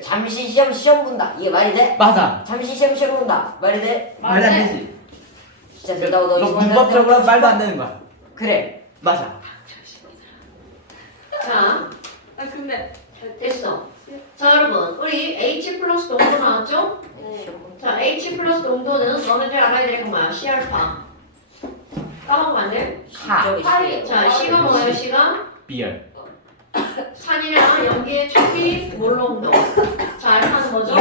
잠시 시험 본다. 이게 말이 돼? 맞아. 잠시 시험 본다. 말이 돼? 말이 안 되지. 진짜 대답 너 이번 문법적으로 말도 안 되는 거야. 그래. 맞아. 자, 아 근데 됐어. 자, 여러분, 우리 H 플러스 농도 나왔죠? 자, H 플러스 농도는 너네들 알아야 될 거 뭐야? C알파. 까먹으면 안 돼? 자, C가 뭐예요? C가 비열. 산이랑 연기의 초기 몰농도. 자, 알파는 뭐죠?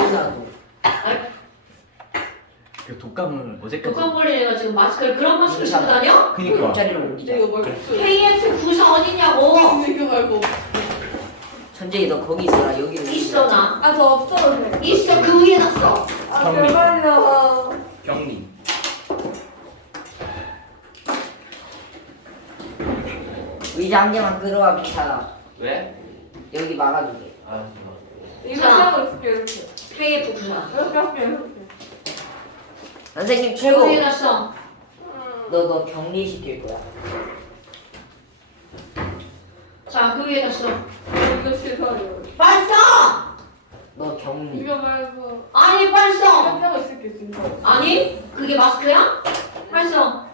그 독감을 어제까지. 독감걸리가 지금 마스크를 그런 마스크를 쓰고 다녀? 그니까. 옆자리로 옮기자. 이거 말고 KF 구성 어디냐고? 이거 말고 천재이 너 거기 있어라. 여기 있어 나. 아저 없어도 돼. 있어 그 위에 놨어. 아 경리. 제발요. 격리. 의자 한 개만 끌어와 비차가. 왜? 여기 막아주게. 아 이거 자. 시작을 있을게 이렇게. KF 구성. 이렇게 할게 이렇게. 선생님 그 위에 최고. 놨어. 너 격리시킬 거야. 자 그 위에 놨어. 이거 싫어요. 빨리 써. 너 격리. 이거 말고 아니 빨리 이렇게 써. 하고 있을게 진짜. 아니 그게 마스크야? 빨리 써.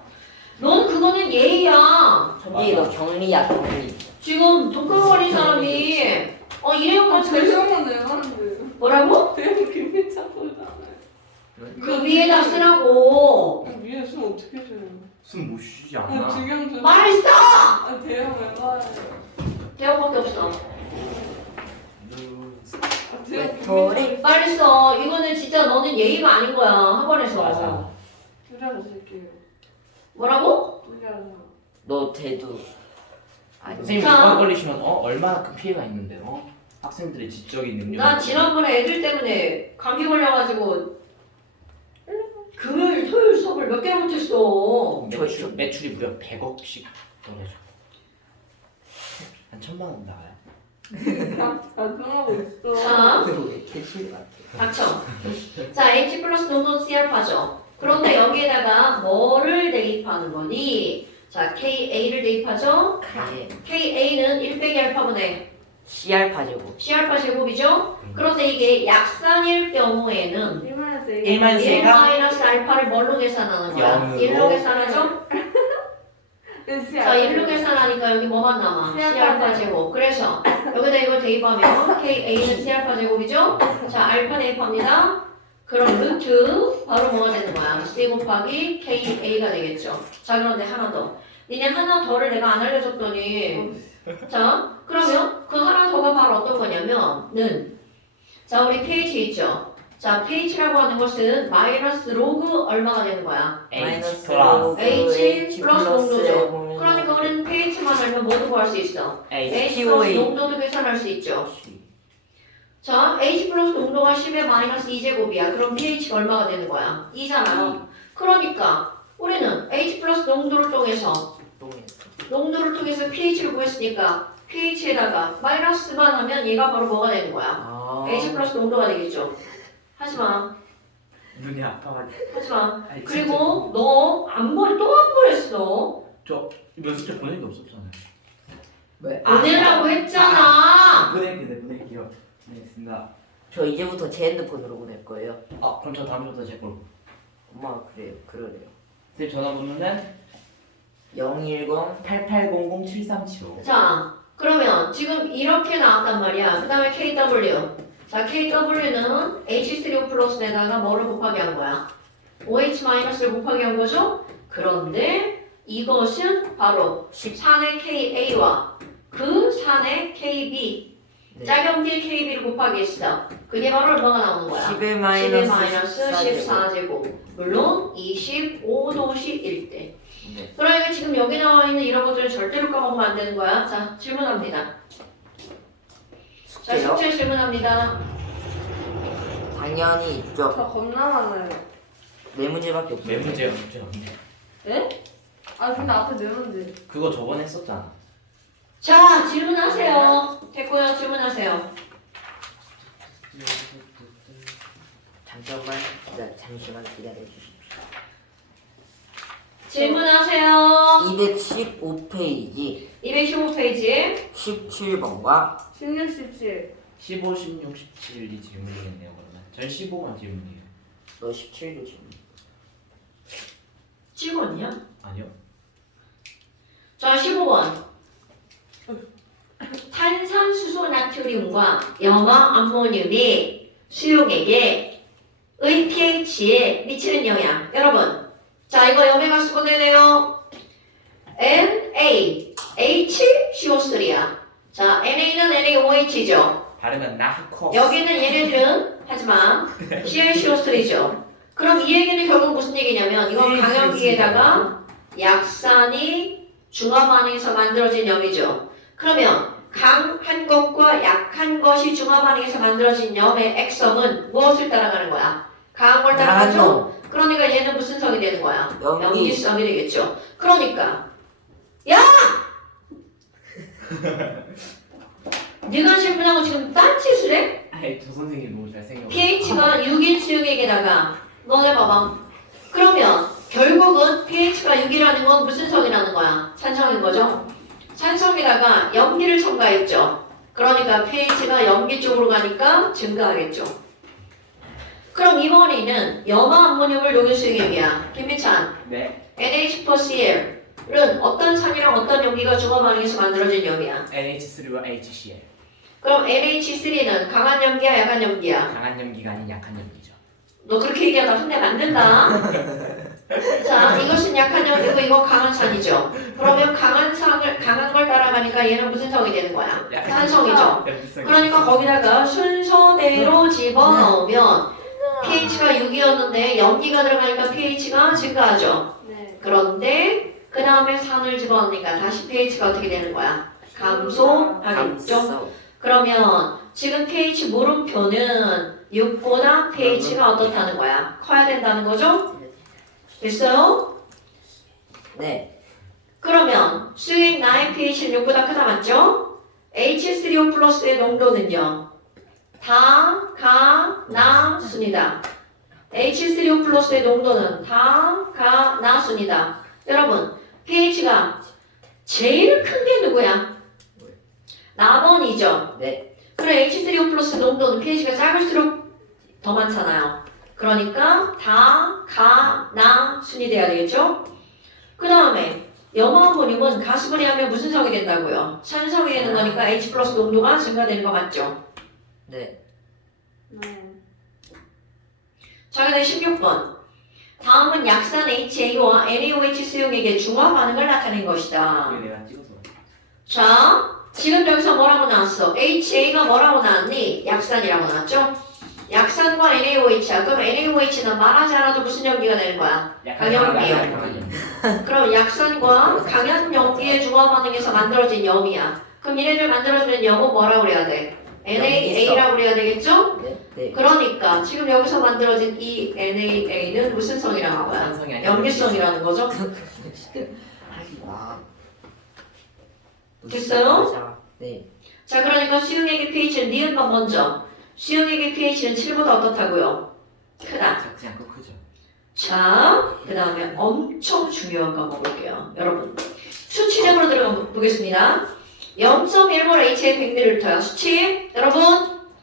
넌 그거는 예의야. 천재이 너 격리야 격리. 지금 독감걸린 사람이 일회용 아 마스크를 제일 쓰. 시원한 애 하는데. 뭐라고? 대형 김민찬 보잖아요. 그 위에다 쓰라고. 위에 숨 어떻게 쉬어요? 숨 못 쉬지 아 않아. 지금 좀. 빨리 써. 아 대형 왜 말해? 대형밖에 없어. 아 대형 왜 김민찬. 저래? 빨리 써. 이거는 진짜 너는 예의가 아닌 거야 학원에서. 맞아. 두자로 쓸게요. 뭐라고? 두자로. 너 대두. 아니 선생님 자. 독감 걸리시면 얼마나 큰 피해가 있는데 학생들의 지적인 능력. 나 지난번에 애들 때문에 감기 걸려가지고 금요일 토요일 수업을 몇 개를 못했어. 매출이 무려 100억씩 떨어져. 한 1000만 원 나가요. 작성하고 있어. 자, 왜 개칠 같아? 닥쳐. 자, H 플러스 농도 C알파죠. 그런데 여기에다가 뭐를 대입하는 거니? 자, KA를 대입하죠. 예. KA는 1 빼기 알파분의 C알파 제곱. C알파 제곱이죠. 그런데 이게 약산일 경우에는 1 1 마이너스 알파를 뭘로 계산하는 거야? 0으로. 1로 계산하죠? 자, 1로 계산하니까 여기 뭐만 남아? C알파 제곱. 그래서 여기다 이걸 대입하면 KA는 C알파 제곱이죠? 자, 알파 대입합니다. 그럼 루트 바로 뭐가 되는 거야? C 곱하기 KA가 되겠죠. 자, 그런데 하나 더. 니네 하나 더를 내가 안 알려줬더니 자, 그러면 그 하나 더가 바로 어떤 거냐면 자, 우리 pH 있죠? 자, pH라고 하는 것은 마이너스 로그 얼마가 되는 거야? 마이너스 플러스. H 플러스 농도죠. 그러니까 우리는 pH만 알면 뭐도 구할 수 있어. H 플러스 농도도 계산할 수 있죠. 자, H 플러스 농도가 10의 마이너스 2제곱이야. 그럼 pH가 얼마가 되는 거야? 2잖아. 그러니까 우리는 H 플러스 농도를 통해서 pH를 구했으니까 pH에다가 마이너스만 하면 얘가 바로 뭐가 되는 거야? H 플러스 농도가 되겠죠. 하지마. 눈이 아파가지고. 하지마. 아니, 그리고 너 앞머리 또 안 보냈어. 저 연습 보낸 게 없었잖아요. 왜? 보내라고 했잖아. 보낼게요. 네, 알겠습니다. 저 이제부터 제 핸드폰으로 보낼 거예요. 그럼 저 다음부터 제 걸로. 엄마 그래요. 그러래요. 제 전화번호는 010 88007375. 자, 그러면 지금 이렇게 나왔단 말이야. 그 다음에 KW. 자, KW는 H3O 플러스에다가 뭐를 곱하기 한 거야? OH-를 곱하기 한 거죠? 그런데 이것은 바로 산의 KA와 그 산의 KB. 네. 짝연길 KB를 곱하기 했어. 그게 바로 얼마가 나오는 거야? 10의 10의 마이너스 마이너스 14제곱. 물론 25도시 1대. 네. 그러니까 지금 여기 나와 있는 이런 것들은 절대로 까먹으면 안 되는 거야. 자, 질문합니다. 자, 숙제요? 숙제 질문합니다. 당연히 있죠. 저 겁나 많아요. 네 문제밖에 없어요. 네 문제가 문제 없네. 예? 아 근데 앞에 네 문제. 그거 저번에 했었잖아. 자, 질문하세요. 됐고요. 질문하세요. 잠시만 기다려 주십시오. 질문하세요. 215페이지 215페이지. 17번과 16, 17. 15, 16, 17이 질문이겠네요. 그러면 전 15번 질문이에요. 너 17도 지금. 찍었냐? 아니요. 자, 15번. 탄산수소 나트륨과 염화 암모늄이 수용액에 의 pH에 미치는 영향. 여러분, 자, 이거 염해가 수분되네요. NaHCO3야. 자, NA는 NaOH죠. 발음은 나코. 여기는 얘네들은 하지만 ClCO3죠. 그럼 이 얘기는 결국 무슨 얘기냐면 이건 강염기에다가 약산이 중화 반응에서 만들어진 염이죠. 그러면 강한 것과 약한 것이 중화 반응에서 만들어진 염의 액성은 무엇을 따라가는 거야? 강한 걸 따라가죠? 그러니까 얘는 무슨 성이 되는 거야? 염기성이 되겠죠. 그러니까 야! 네가 질문하고 지금 딴짓을 해? 아이 저 선생님 너무 잘생겨. pH가 6인 수용액에다가 너네 봐봐. 그러면 결국은 pH가 6이라는 건 무슨 성이라는 거야? 산성인 거죠? 산성에다가 염기를 첨가했죠. 그러니까 pH가 염기 쪽으로 가니까 증가하겠죠. 그럼 이번에는 염화 암모늄을 녹인 수용액이야. 김미찬, 네. NH4Cl은 어떤 산이랑 어떤 염기가 중화 반응에서 만들어진 염이야? NH3와 HCl. 그럼 NH3는 강한 염기야, 약한 염기야? 강한 염기가 아닌 약한 염기죠. 너 그렇게 얘기하다 한 대 맞는다. 자, 이것은 약한 염이고 이거 강한 산이죠. 그러면 강한 걸 따라가니까 얘는 무슨 성이 되는 거야? 산성이죠. 그러니까 거기다가 순서대로 집어넣으면 pH가 6이었는데 염기가 들어가니까 pH가 증가하죠. 네. 그런데 그 다음에 산을 집어넣으니까 다시 pH가 어떻게 되는 거야? 감소하겠죠. 그러면 지금 pH 물음표는 6보다 pH가 어떻다는 거야? 커야 된다는 거죠? 됐어요? 네. 그러면 수액 나의 pH는 6보다 크다 맞죠? H3O 플러스의 농도는요? 다, 가, 나, 순이다. H3O 플러스의 농도는 다, 가, 나, 순이다. 여러분, pH가 제일 큰 게 누구야? 나번이죠? 네. 그럼 H3O 플러스 농도는 pH가 작을수록 더 많잖아요. 그러니까 다, 가, 나, 순이 돼야 되겠죠? 그 다음에 염화암모늄은 가스분해하면 무슨 성이 된다고요? 산성이 되는 거니까 H 플러스 농도가 증가되는 거 맞죠? 네. 네. 자, 그다음 16번. 다음은 약산 HA와 NaOH 수용액의 중화 반응을 나타낸 것이다. 이거 내가 찍어서. 자, 지금 여기서 뭐라고 나왔어? HA가 뭐라고 나왔니? 약산이라고 나왔죠? 약산과 NaOH야. 그럼 NaOH는 말하지 않아도 무슨 염기가 되는 거야? 강염기요. 그럼 약산과 강한 염기의 중화 반응에서 만들어진 염이야. 그럼 얘네들 만들어지는 염은 뭐라고 그래야 돼? NaA라고 그래야 되겠죠? 네. 네. 그러니까 지금 여기서 만들어진 이 NaA는 무슨 성이라는 거야? 산성이 아니라 염기성이라는 거죠? 하지 마. 됐어요? 네. 자, 그러니까 수용액의 pH는 니은만 먼저. 수용액의 pH는 7보다 어떻다고요? 크다. 작지 않고 크죠. 자, 그 다음에 엄청 중요한 거 한번 볼게요. 여러분, 수치적으로 들어가 보겠습니다. 0.1몰 HA 100ml야. 수치, 여러분,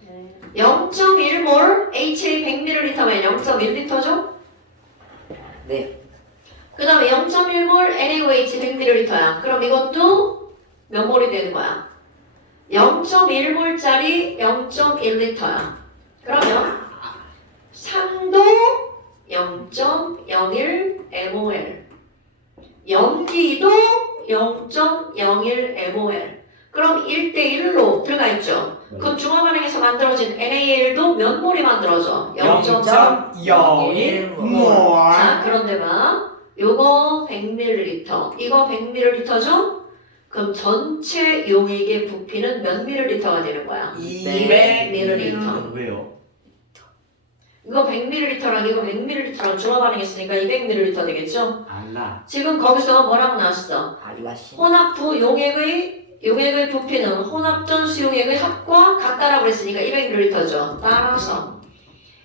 네. 0.1몰 HA 100ml면 0.1L죠? 네. 그 다음에 0.1몰 NaOH 100ml야. 그럼 이것도 몇 몰이 되는 거야? 0.1몰짜리 0.1L야. 그러면 산도 0.01 mol, 염기도 0.01 mol. 그럼 1대1로 들어가 있죠. 그럼 중화반응에서 만들어진 NaAl도 몇 몰이 만들어져? 0.01 몰. 자, 그런데 봐. 요거 100ml, 이거 100ml죠? 그럼 전체 용액의 부피는 몇 ml가 되는 거야? 200ml. 왜요? 이거 100ml랑 이거 100ml랑 중화 반응했으니까 200ml 되겠죠? 알라. 지금 거기서 뭐라고 나왔어? 알라시. 혼합부 용액의 부피는 혼합전 수용액의 합과 같다라고 그랬으니까 200ml죠. 따라서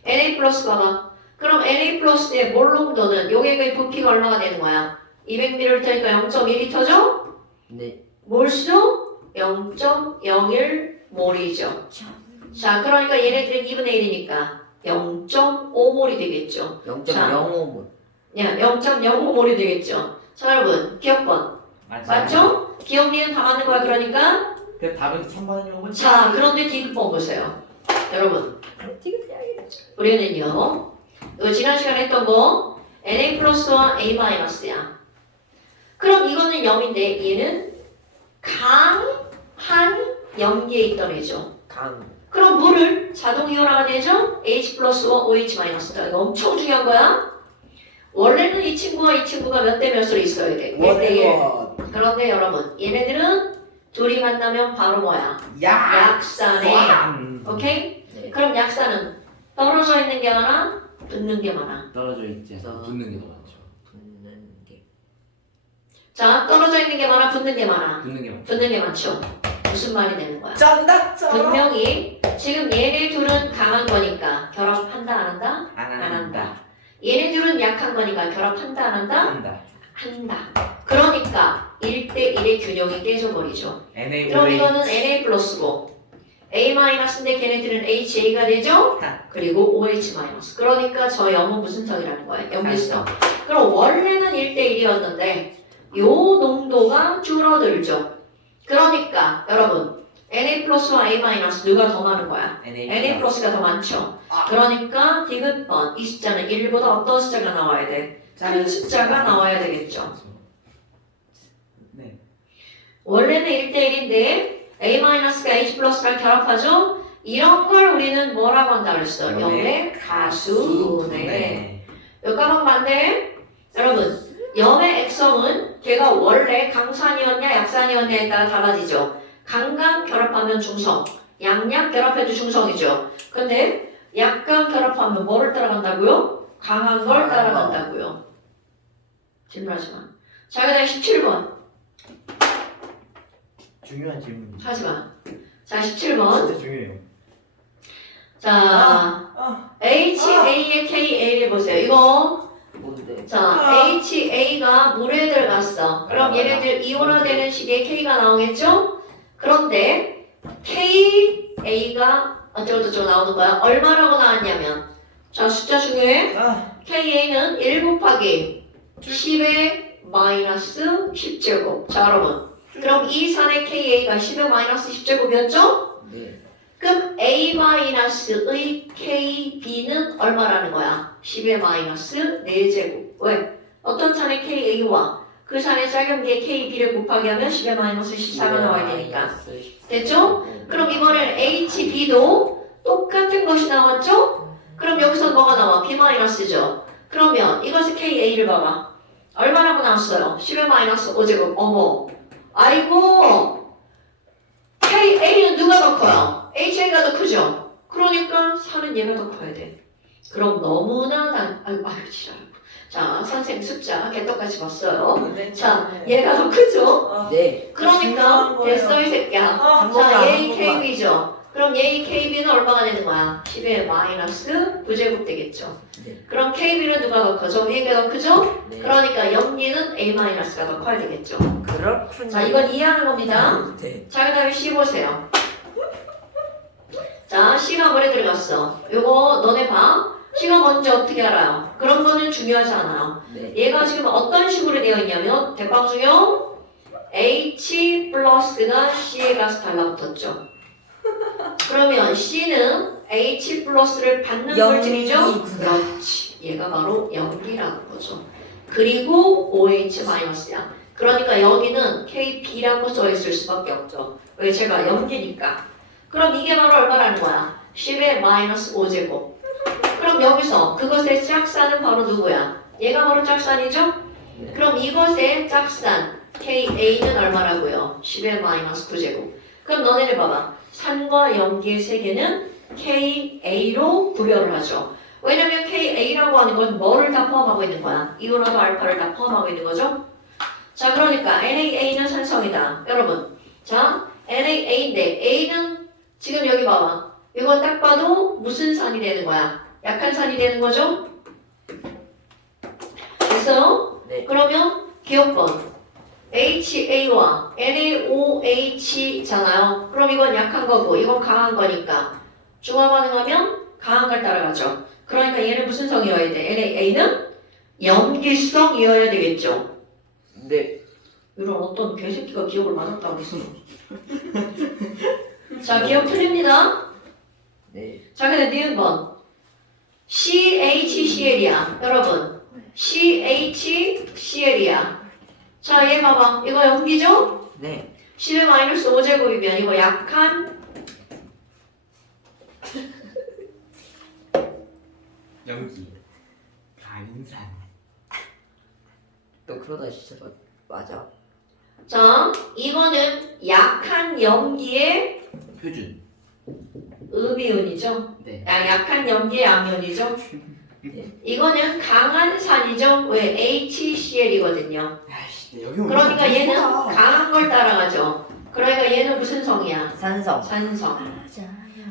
Na 플러스 봐봐. 그럼 Na 플러스의 몰 농도는 용액의 부피가 얼마가 되는 거야? 200ml니까 0.2L죠? 네. 몰수 0.01몰이죠. 자, 그러니까 얘네들은 2분의 1이니까 0.5몰이 되겠죠. 0.05몰. 0.05몰이 되겠죠. 자, 여러분, 기억번. 맞죠? 기억리는 다 맞는 거야, 그러니까. 그 답은 3번이요. 자, 그런데 디귿번 보세요. 여러분, 우리는요, 이거 지난 시간에 했던 거, NA 플러스와 A 마이너스야. 그럼 이거는 0인데, 얘는 강한 염기에 있던 애죠. 강. 그럼 물을 자동 이온화가 되죠? H 플러스와 OH 마이너스다. 이거 엄청 중요한 거야. 원래는 이 친구와 이 친구가 몇 대 몇으로 있어야 돼? 1대1. 그런데 여러분, 얘네들은 둘이 만나면 바로 뭐야? 약산해. 오케이? 네. 그럼 약산은 떨어져 있는 게 많아? 붙는 게 많아? 떨어져 있지. 저- 붙는 게 더 많죠. 붙는 게. 자, 떨어져 있는 게 많아? 붙는 게 많아? 붙는 게 많죠. 붙는 게 많죠? 무슨 말이 되는 거야? 쩐다 분명히 지금 얘네 둘은 강한 거니까 결합한다 안 한다? 안 안 한다. 얘네 둘은 약한 거니까 결합한다 안 한다? 한다. 한다. 그러니까 1대1의 균형이 깨져버리죠. NA 그럼 이거는 Na 플러스고 A 마이너스인데 걔네들은 HA가 되죠? 그리고 OH 마이너스. 그러니까 저 0은 무슨 성이라는 거예요? 염기성. 그럼 원래는 1대1이었는데 요 농도가 줄어들죠. 그러니까 여러분 Na 플러스와 A 마이너스 누가 더 많은 거야? Na 플러스가 더 많죠. 그러니까 디귿번 이 숫자는 1보다 어떤 숫자가 나와야 돼? 큰 숫자가 나와야 되겠죠. 네. 원래는 1대1인데 A-가 H 플러스랑 결합하죠? 이런 걸 우리는 뭐라고 한다 그랬어? 염의 가수분해. 몇 가방 반대? 여러분, 염의 액성은 걔가 원래 강산이었냐 약산이었냐에 따라 달라지죠. 강강 결합하면 중성, 양약 결합해도 중성이죠. 근데 약강 결합하면 뭐를 따라간다고요? 강한 걸 따라간다고요. 질문하지 마. 자, 그 다음에 17번. 중요한 질문이죠. 하지 마. 자, 17번. 진짜 중요해요. 자, HA의 KA를 보세요. 이거 뭔데? 자, HA가 물에 들어갔어. 그럼 얘네들 이온화되는 시기에 K가 나오겠죠? 그런데 KA가 어쩌고저쩌고 나오는 거야. 얼마라고 나왔냐면 자, 숫자 중요해. KA는 1 곱하기 10의 마이너스 10제곱. 자, 여러분. 그럼 이 산의 KA가 10의 마이너스 10제곱이었죠? 네. 그럼 A-의 KB는 얼마라는 거야? 10의 마이너스 4제곱. 왜? 어떤 산의 KA와 그 산의 짝염기의 KB를 곱하게 하면 10의 마이너스 14가 나와야 되니까. 됐죠? 그럼 이번엔 HB도 똑같은 것이 나왔죠? 그럼 여기서 뭐가 나와? B-죠. 그러면 이것의 KA를 봐봐. 얼마라고 나왔어요? 10의 마이너스 5제곱. 어머. 아이고. KA는 누가 더 커요? HA가 더 크죠? 그러니까 3은 얘가 더 커야 돼. 그럼 너무나 아이고 지랄. 자, 선생님 숫자 개떡같이 봤어요. 자, 얘가 더 크죠? 네. 그러니까 됐어 이 새끼야. 한 자, 번만, 얘의 한 번만. KB죠? 그럼 얘의 KB는 얼마가 되는 거야? 10의 마이너스 9제곱 되겠죠? 네. 그럼 KB는 누가 더 커? 얘가 더 크죠? 네. 그러니까 염기는 A-가 더 커야 되겠죠? 그렇군요. 자, 이건 이해하는 겁니다. 네. 자, 그 다음에 C 보세요. 자, C가 물에 들어갔어. 요거 너네 봐. C가 뭔지 어떻게 알아요? 그런 거는 중요하지 않아요. 네. 얘가 지금 어떤 식으로 되어 있냐면 대빵중요 H 플러스가 C에 가서 달라붙었죠. 그러면 C는 H 플러스를 받는 물질이죠? 염기구나. 그렇지. 얘가 바로 염기라는 거죠. 그리고 OH 마이너스야. 그러니까 여기는 KB라고 써 있을 수밖에 없죠. 왜? 제가 염기니까. 그럼 이게 바로 얼마라는 거야? 10의 마이너스 5제곱. 그럼 여기서 그것의 짝산은 바로 누구야? 얘가 바로 짝산이죠? 네. 그럼 이것의 짝산 KA는 얼마라고요? 10의 마이너스 9제곱. 그럼 너네들 봐봐. 산과 염기의 세계는 KA로 구별을 하죠. 왜냐면 KA라고 하는 건 뭐를 다 포함하고 있는 거야? 이온화도 알파를 다 포함하고 있는 거죠? 자, 그러니까 NaA는 산성이다. 여러분, 자, NaA인데 A는 지금 여기 봐봐. 이건 딱 봐도 무슨 산이 되는 거야? 약한 산이 되는 거죠? 됐어요? 네. 그러면 기억번 HA와 NaOH잖아요. 그럼 이건 약한 거고 이건 강한 거니까 중화 반응하면 강한 걸 따라가죠. 그러니까 얘는 무슨 성이어야 돼? A는 염기성이어야 되겠죠. 네. 이런 어떤 개새끼가 기억을 맞았다고 그랬어. 자, 기억 틀립니다. 네. 자, 근데 니은 번. CHCl이야. 여러분. CHCl이야. 자, 얘 봐봐. 이거 염기죠? 네. C는 마이너스 5제곱이면 이거 약한 연기. 가인산. 너 그러다 진짜 맞아. 자, 이거는 약한 염기의 표준. 음이온이죠. 네. 약한 염기의 암이온이죠. 이거는 강한 산이죠. 왜? HCl이거든요. 아이씨, 여기 오면 그러니까 얘는 무서워. 강한 걸 따라가죠. 그러니까 얘는 무슨 성이야? 산성. 산성.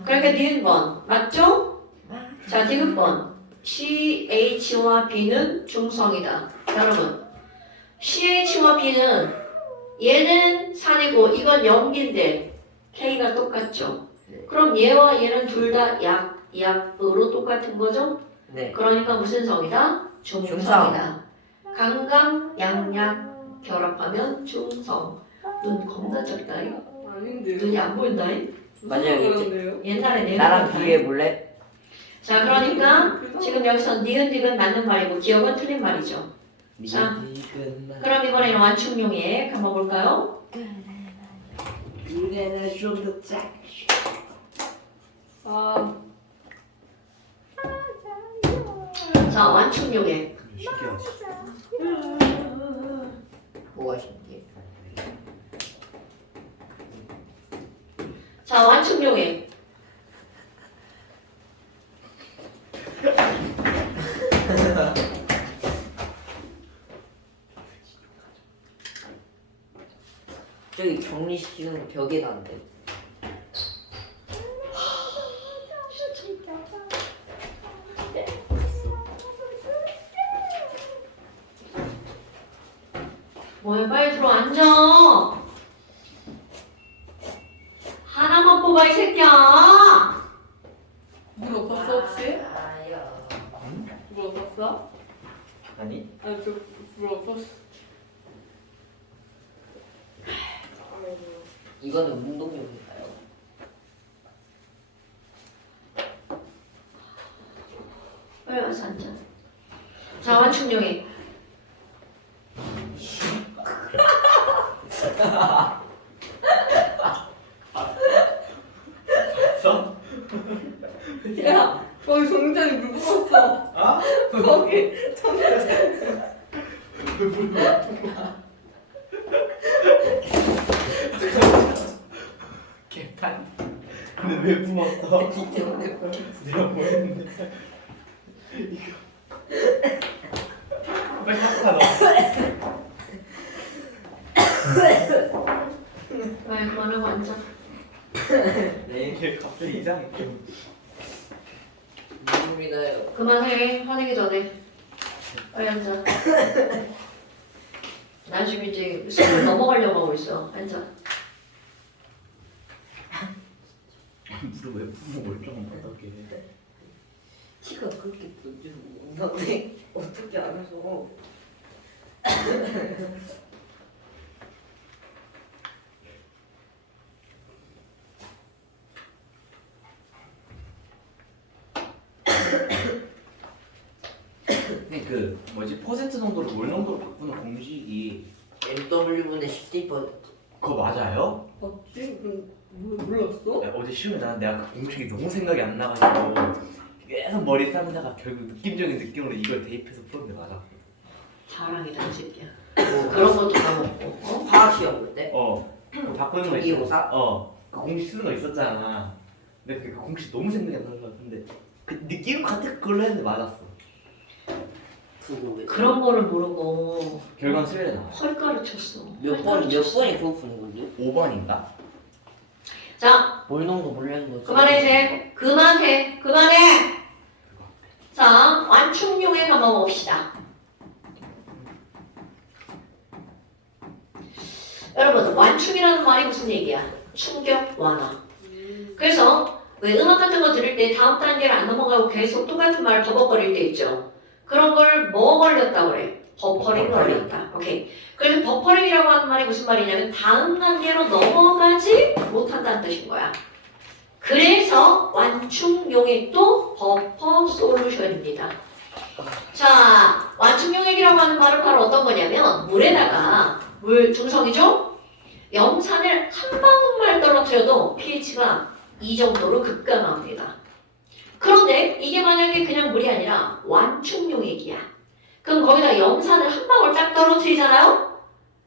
그러니까 니은번 맞죠? 자, 디귿번 CH와 B는 중성이다. 여러분, CH와 B는 얘는 산이고 이건 염기인데 K가 똑같죠. 그럼 얘와 얘는 둘 다 약으로 똑같은 거죠? 네. 그러니까 무슨 성이다? 중성이다. 강강 양약 결합하면 중성. 눈 겁나 작다. 아닌데요. 눈이 안 보인다잉? 맞아요. 그런데요. 옛날에 내 나랑 눈이 비교해 볼래? 자, 그러니까 지금 여기서 니은 맞는 말이고 기억은 틀린 말이죠. 자, 그럼 이번에는 완충용액 한번 볼까요? 그래는 좀더 작. 아, 자, 완충용액. 신기하지. 뭐가 신기해? 자, 완충용액. 저기 격리시키는 벽에 난데. 뭐야, 빨리 들어 앉아. 하나만 뽑아 이 새끼야. 물 없었어 혹시? 아야. 물 없었어? 아니? 아니 저물 없었어. 이거는 운동용인가요? 빨리 와서 앉아. 자, 완충용액. 써? 야, 거기 정장이 물 부었어. 아? 거기 정장. 개판. 근데 왜 뿜었어? 내가 뭐 했는데? 이거. 빨리 닦아 너. 빨리 그만하고 앉아. 네. 이게 갑자기 이상해. 눈물이 나요. 그만해. 화내기 전에. 빨리 앉아. 나 지금 이제 수술 넘어가려고 하고 있어. 앉아. 물을 왜 뿜어 멀쩡한 바닥에. 키가 그렇게 던지는데 어떻게 알아서? 근데 그 뭐지 퍼센트 농도를 몰 농도로 바꾸는 공식이 MW분의 10D 그거 맞아요? 맞지? 몰랐어? 야, 어제 시험에 나는 내가 그 공식이 너무 생각이 안 나가지고 계속 머리 싸매다가 결국 느낌적인 느낌으로 이걸 대입해서 풀었는데 맞아. 자랑이다 이 새끼야. 뭐 그런 것도 까먹고. 어? 화학 시험 볼 때? 그 바꾸는 거 있어. 기호사? 그 공식 쓰는 거 있었잖아. 근데 그 공식 너무 생각이 안 나서 근데 그 느낌 같은 걸로 했는데 맞았어. 그거 왜? 그런 거를 모르고 결과는 수요일에 나와. 헐 가르쳤어. 몇 번이 그거 푸는 건데? 5번인가? 자, 몰농도 몰라는 거지. 그만해 이제. 그만해. 자, 완충용액 한번 봅시다. 여러분, 완충이라는 말이 무슨 얘기야? 충격 완화. 그래서 왜 음악 같은 거 들을 때 다음 단계를 안 넘어가고 계속 똑같은 말을 버벅거릴 때 있죠. 그런 걸 뭐 걸렸다고 그래? 버퍼링 걸렸다. 오케이. 그래서 버퍼링이라고 하는 말이 무슨 말이냐면 다음 단계로 넘어가지 못한다는 뜻인 거야. 그래서 완충 용액도 버퍼 솔루션입니다. 자, 완충 용액이라고 하는 말은 바로 어떤 거냐면 물에다가 물 중성이죠? 염산을 한 방울만 떨어뜨려도 pH가 이 정도로 급감합니다. 그런데 이게 만약에 그냥 물이 아니라 완충 용액이야. 그럼 거기다 염산을 한 방울 딱 떨어뜨리잖아요?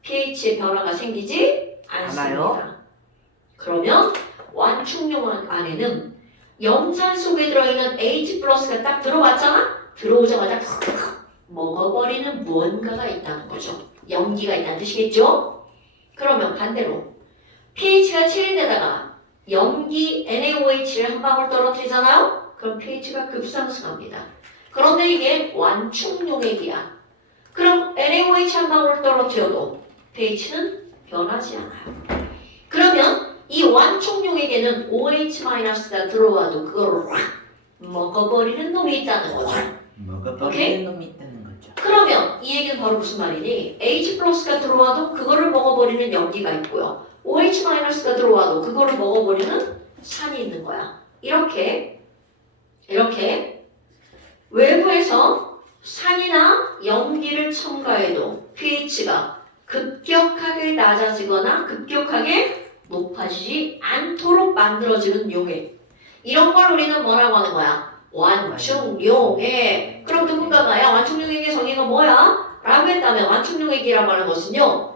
pH의 변화가 생기지 않습니다. 그러면 완충용 안에는 염산 속에 들어있는 H+가 딱 들어왔잖아? 들어오자마자 먹어버리는 무언가가 있다는 거죠. 염기가 있다는 뜻이겠죠? 그러면 반대로 pH가 7인데다가 염기 NaOH를 한 방울 떨어뜨리잖아요? 그럼 pH가 급상승합니다. 그런데 이게 완충용액이야. 그럼 NaOH 한 방울 떨어뜨려도 pH는 변하지 않아요. 그러면 이 완충용액에는 OH-가 들어와도 그걸 확 먹어버리는 놈이 있다는 거죠. 먹어버리는 놈이 있다는 거죠. 그러면 이 얘기는 바로 무슨 말이니? H+가 들어와도 그거를 먹어버리는 염기가 있고요. OH-가 들어와도 그거를 먹어버리는 산이 있는 거야. 이렇게 외부에서 산이나 염기를 첨가해도 pH가 급격하게 낮아지거나 급격하게 높아지지 않도록 만들어지는 용액. 이런 걸 우리는 뭐라고 하는 거야? 완충용액. 그럼 누군가가 야 완충용액의 정의가 뭐야? 라고 했다면 완충용액이라고 하는 것은요.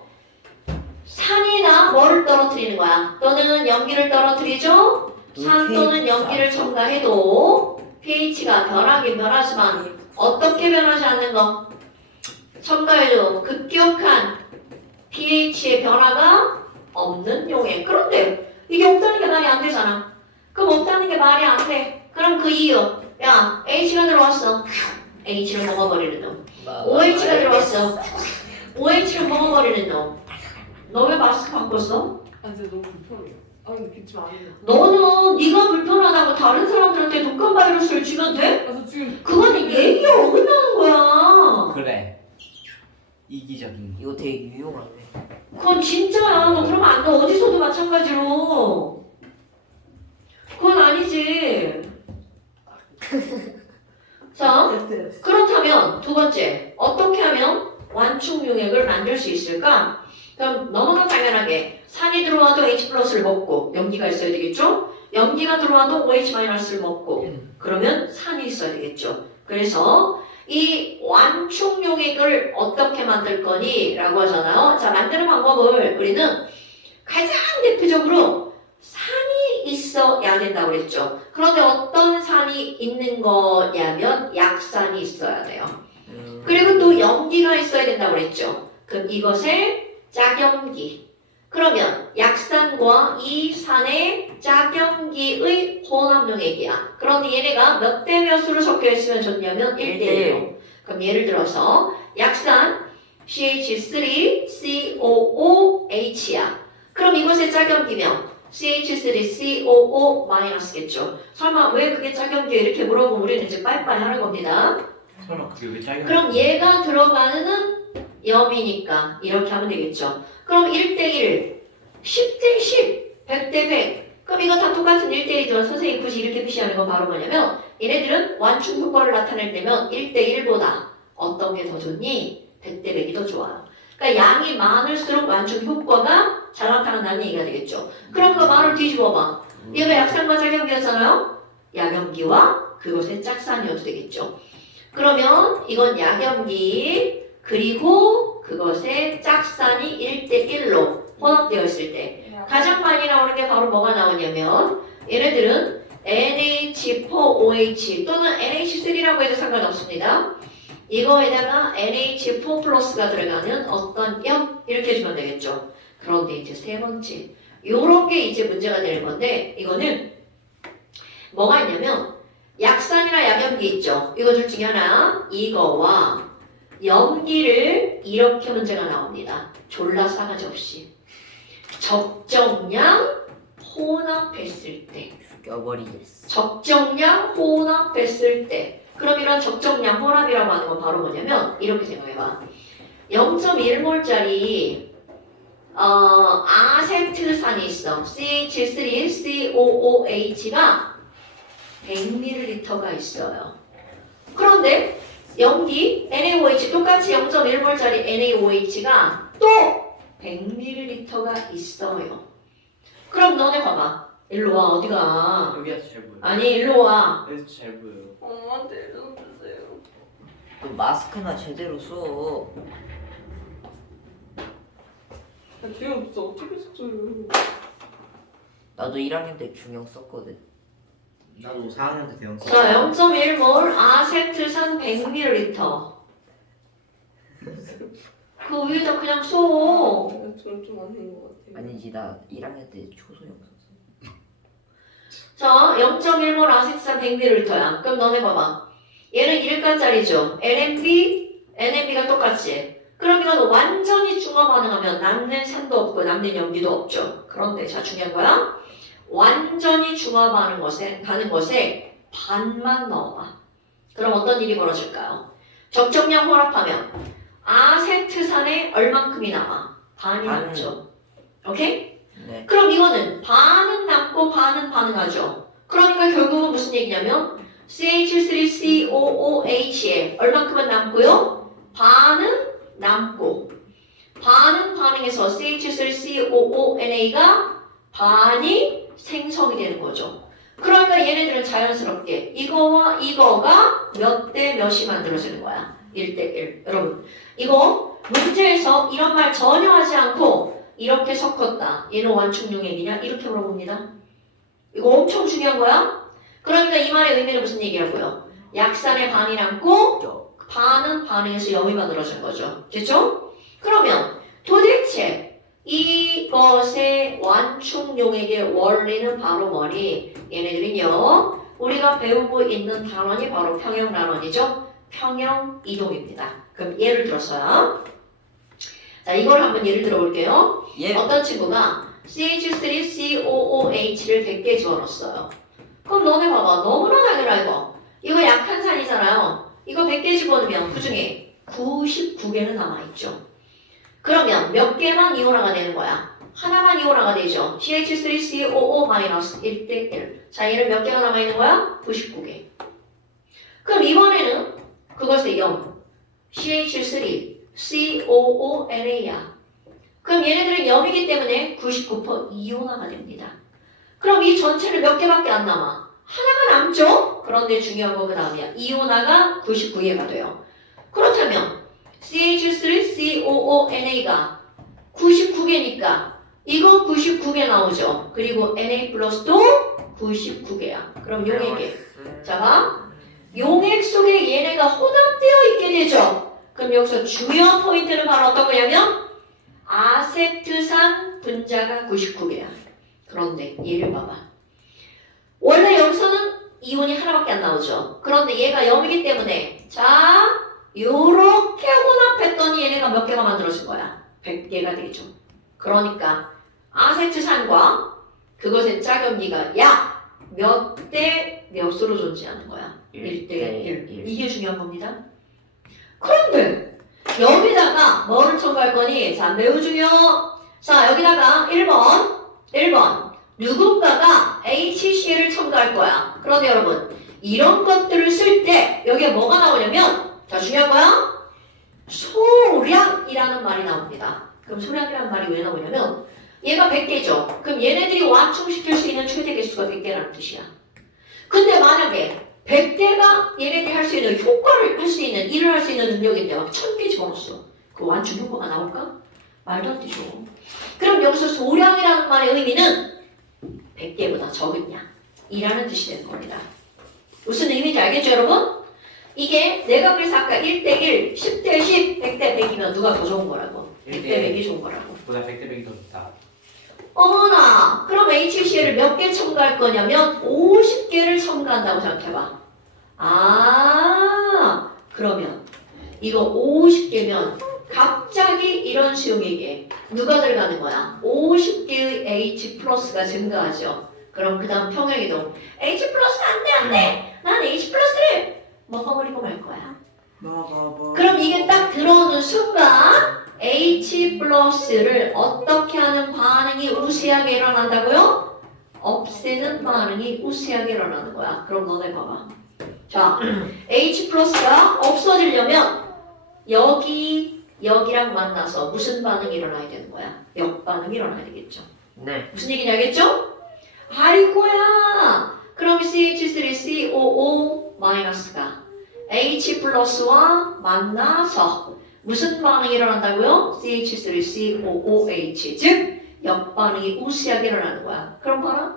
산이나 뭐를 떨어뜨리는 거야? 또는 염기를 떨어뜨리죠? 산 또는 염기를 첨가해도 pH가 변하긴 변하지만 어떻게 변하지 않는 거? 첨가해도 급격한 pH의 변화가 없는 용액. 그런데 이게 없다는 게 말이 안 되잖아. 그럼 없다는 게 말이 안 돼. 그럼 그 이유. 야, H가 들어왔어. H를 먹어버리는 놈. OH가 들어왔어. OH를 먹어버리는 놈. 너 왜 마스크 바꿨어? 아 근데 너무 불편해요. 아 근데 기침 안 해요. 너는 네가 불편하다고 다른 사람들한테 독감 바이러스를 주면 돼? 그래서 지금 그거는 예의에 어긋나는 거야. 그래. 이기적인. 이거 되게 유용하네. 그건 진짜야. 너 그러면 안 돼. 어디서도 마찬가지로. 그건 아니지. 자, 그렇다면 두 번째. 어떻게 하면 완충 용액을 만들 수 있을까? 그럼 너무나 당연하게 산이 들어와도 H+를 먹고 염기가 있어야 되겠죠? 염기가 들어와도 OH-를 먹고 그러면 산이 있어야 되겠죠? 그래서 이 완충 용액을 어떻게 만들 거니? 라고 하잖아요. 자, 만드는 방법을 우리는 가장 대표적으로 산이 있어야 된다고 그랬죠. 그런데 어떤 산이 있는 거냐면 약산이 있어야 돼요. 그리고 또 염기가 있어야 된다고 그랬죠. 그럼 이것의 짝염기. 그러면 약산과 이 산의 짝염기의 혼합용액이야. 그런데 얘네가 몇 대 몇으로 섞여 있으면 좋냐면 1대1로. 그럼 예를 들어서 약산 CH3COOH야. 그럼 이것의 짝염기면 CH3COO-겠죠. 설마 왜 그게 짝염기야? 이렇게 물어보면 우리는 이제 빠이빠이 하는 겁니다. 설마 그게 왜 짜요? 그럼 얘가 들어가는 염이니까 이렇게 하면 되겠죠. 그럼 1대1, 10대10, 100대100. 그럼 이거 다 똑같은 1대1이죠. 선생님이 굳이 이렇게 표시하는 건 바로 뭐냐면 얘네들은 완충 효과를 나타낼 때면 1대1보다 어떤 게 더 좋니? 100대100이 더 좋아요. 그러니까 양이 많을수록 완충 효과가 잘 나타난다는 얘기가 되겠죠. 그럼 그 말을 뒤집어봐. 얘가 약산과 짝염기였잖아요. 약염기와 그것의 짝산이어도 되겠죠. 그러면 이건 약염기 그리고 그것의 짝산이 1대1로 혼합되어 있을 때 가장 많이 나오는 게 바로 뭐가 나오냐면 얘네들은 NH4OH 또는 NH3라고 해도 상관없습니다. 이거에다가 NH4+가 들어가는 어떤 염 이렇게 해주면 되겠죠. 그런데 이제 세 번째 요런 게 이제 문제가 되는 건데 이거는 뭐가 있냐면 약산이나 약염기 있죠. 이거 둘 중에 하나 이거와 염기를 이렇게 문제가 나옵니다. 졸라 싸가지 없이 적정량 혼합했을 때 껴버리겠어. 적정량 혼합했을 때. 그럼 이런 적정량 혼합이라고 하는 건 바로 뭐냐면 이렇게 생각해봐. 0.1몰짜리 아세트산이 있어. CH3COOH가 100ml가 있어요. 그런데 염기 NaOH 똑같이 0.1몰짜리 NaOH가 또 100ml가 있어요. 그럼 너네 봐봐. 일로 와. 어디가? 여기가 잘 보여. 아니 일로 와. 여기서 잘 보여. 엄마한테 읽어주세요. 또 마스크나 제대로 써. 야, 뒤에 진짜 어떻게 썼어요? 나도 1학년 때 중형 썼거든. 나도 4학년 때 대형 자, 0.1몰 아세트산 100ml. 그 위에다 그냥 써. 저는 좀 아닌 것 같아요. 아니지, 나 1학년 때 초소형 썼어. 자, 0.1몰 아세트산 100ml야. 그럼 너네 봐봐. 얘는 1가짜리죠. NMB가 똑같지. 그럼 이건 완전히 중화 반응하면 남는 산도 없고 남는 염기도 없죠. 그런데 자 중요한 거야. 완전히 중화 반응 가는 것에 반만 넣어봐. 그럼 어떤 일이 벌어질까요? 적정량 혼합하면 아세트산에 얼만큼이 남아? 반이 반. 남죠. 오케이? 네. 그럼 이거는 반은 남고 반은 반응하죠. 그러니까 결국은 무슨 얘기냐면 CH3COOH에 얼만큼은 남고요. 반은 남고 반은 반응해서 CH3COONA가 반이 생성이 되는 거죠. 그러니까 얘네들은 자연스럽게 이거와 이거가 몇 대 몇이 만들어지는 거야. 1대 1. 여러분 이거 문제에서 이런 말 전혀 하지 않고 이렇게 섞었다. 얘는 완충용액이냐? 이렇게 물어봅니다. 이거 엄청 중요한 거야. 그러니까 이 말의 의미는 무슨 얘기라고요? 약산의 반이 남고 반은 반응해서 염이 만들어진 거죠. 됐죠? 그러면 도대체 이것의 완충용액의 원리는 바로 뭐니? 얘네들은요. 우리가 배우고 있는 단원이 바로 평형 단원이죠. 평형 이동입니다. 그럼 예를 들어서요. 자, 이걸 한번 예를 들어 볼게요. 예. 어떤 친구가 CH3COOH를 100개 집어넣었어요. 그럼 너네 봐봐. 너무나 당연하 이거. 이거 약한 산이잖아요. 이거 100개 집어넣으면 그 중에 99개는 남아있죠. 그러면 몇 개만 이온화가 되는 거야? 하나만 이온화가 되죠. CH3COO-1대 1. 자, 얘는 몇 개가 남아있는 거야? 99개. 그럼 이번에는 그것의 0. CH3COONA야. 그럼 얘네들은 염이기 때문에 99% 이온화가 됩니다. 그럼 이 전체를 몇 개밖에 안 남아? 하나가 남죠? 그런데 중요한 거 그 다음이야. 이온화가 99개가 돼요. 그렇다면 CH3COONA가 99개니까 이거 99개 나오죠. 그리고 Na 플러스도 99개야. 그럼 용액에 자 봐. 용액 속에 얘네가 혼합되어 있게 되죠. 그럼 여기서 주요 포인트는 바로 어떤 거냐면 아세트산 분자가 99개야. 그런데 얘를 봐봐. 원래 여기서는 이온이 하나밖에 안 나오죠. 그런데 얘가 0이기 때문에 자 요렇게 혼합했더니 얘네가 몇 개가 만들어진 거야? 100개가 되죠. 그러니까 아세트산과 그것의 짝염기가 약 몇 대 몇으로 존재하는 거야? 1대 1. 이게 중요한 겁니다. 그런데 여기다가 뭐를 첨가할 거니? 자, 매우 중요. 자, 여기다가 1번 누군가가 HCl을 첨가할 거야. 그런데 여러분 이런 것들을 쓸 때 여기에 뭐가 나오냐면 자, 중요한 거야. 소량이라는 말이 나옵니다. 그럼 소량이라는 말이 왜 나오냐면 얘가 100개죠. 그럼 얘네들이 완충시킬 수 있는 최대 개수가 100개라는 뜻이야. 근데 만약에 100개가 얘네들이 할 수 있는 효과를 할 수 있는 일을 할 수 있는 능력인데 막 1000개 집어넣었어. 그 완충 효과가 나올까? 말도 안 되죠. 그럼 여기서 소량이라는 말의 의미는 100개보다 적으냐 이라는 뜻이 되는 겁니다. 무슨 의미인지 알겠죠 여러분? 이게 내가 그래서 아까 1대1, 10대10, 100대100이면 누가 더 좋은 거라고? 100대100이 좋은 거라고. 보다 100대 100이 더 좋다. 어머나! 그럼 HCl을 몇 개 첨가할 거냐면 50개를 첨가한다고 생각해봐. 아, 그러면 이거 50개면 갑자기 이런 수용액에 누가 들어가는 거야? 50개의 H 플러스가 증가하죠. 그럼 그 다음 평행이동. H 플러스 안 돼. 난 H 플러스를 먹어버리고 말 거야. 그럼 이게 딱 들어오는 순간 H 플러스를 어떻게 하는 반응이 우세하게 일어난다고요? 없애는 반응이 우세하게 일어나는 거야. 그럼 너네 봐봐. 자, H 플러스가 없어지려면 여기랑 만나서 무슨 반응이 일어나야 되는 거야? 역반응이 일어나야 되겠죠. 네. 무슨 얘기냐 알겠죠? 아이고야. 그럼 CH3COO 마이너스가 H 플러스와 만나서 무슨 반응이 일어난다고요? CH3COOH 즉 역반응이 우세하게 일어나는 거야. 그럼 봐라.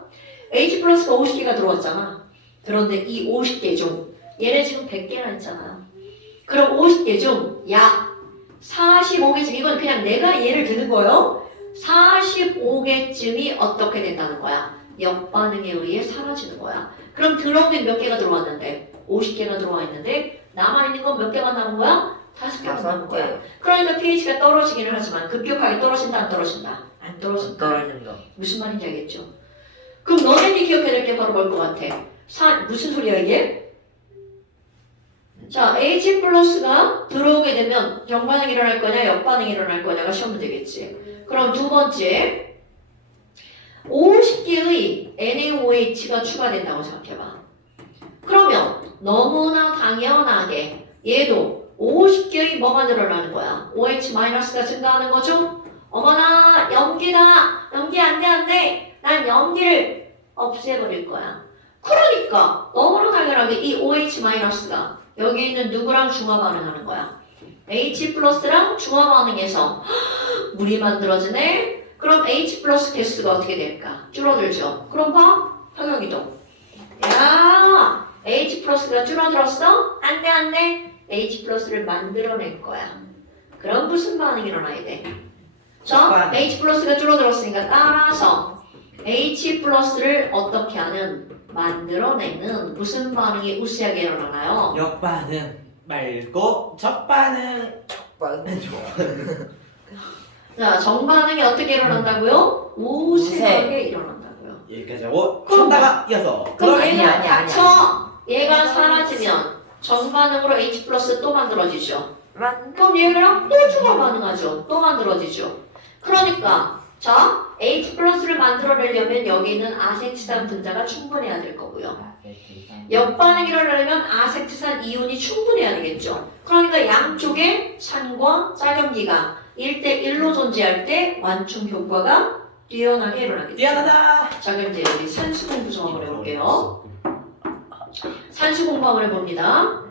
H 플러스가 50개가 들어왔잖아. 그런데 이 50개 중 얘네 지금 100개나 있잖아. 그럼 50개 중 약 45개쯤 이건 그냥 내가 예를 드는 거예요. 45개쯤이 어떻게 된다는 거야? 역반응에 의해 사라지는 거야. 그럼 들어온 게 몇 개가 들어왔는데 50개가 들어와 있는데 남아있는 건 몇 개가 남은 거야? 5개가 남은 거야. 그러니까 pH가 떨어지기는 하지만 급격하게 떨어진다 안 떨어진다? 안 떨어진다. 떨어진다. 무슨 말인지 알겠죠? 그럼 너네들이 기억해야 될 게 바로 뭘 것 같아? 무슨 소리야 이게? 자, H 플러스가 들어오게 되면 정반응이 일어날 거냐 역반응이 일어날 거냐가 시험 문제겠지. 그럼 두 번째 50개의 NaOH가 추가된다고 생각해봐. 그러면 너무나 당연하게 얘도 50개의 뭐가 늘어나는 거야? OH-가 증가하는 거죠? 어머나 염기다. 염기 안돼. 난 염기를 없애버릴 거야. 그러니까 너무나 당연하게 이 OH-가 여기 있는 누구랑 중화 반응하는 거야? H 플러스랑 중화 반응해서 물이 만들어지네? 그럼 H 플러스 개수가 어떻게 될까? 줄어들죠? 그럼 봐. 평형이동. 야, H 플러스가 줄어들었어? 안 돼. H 플러스를 만들어낼 거야. 그럼 무슨 반응이 일어나야 돼? 자, H 플러스가 줄어들었으니까 따라서 H 플러스를 어떻게 하는? 만들어내는 무슨 반응이 우세하게 일어나나요? 역반응 말고 적반응. 적반응 좋아. 자, 정반응이 어떻게 일어난다고요? 우세하게 일어난다고요. 여기까지 하고 그럼 쉬다가 이어서 그럼 아니야, 얘가 아니야. 얘가 사라지면 정반응으로 H 플러스 또 만들어지죠. 만. 그럼 얘랑 또 중화 반응하죠. 또 만들어지죠. 그러니까 자, H 플러스를 만들어내려면 여기 있는 아세트산 분자가 충분해야 될 거고요. 역반응이 일어나려면 아세트산 이온이 충분해야 되겠죠. 그러니까 양쪽에 산과 짝염기가 1대1로 존재할 때 완충 효과가 뛰어나게 일어나겠죠. 뛰어나다. 자, 그럼 이제 우리 산수 공부 좀 한번 해볼게요. 산수 공부 한번 해봅니다.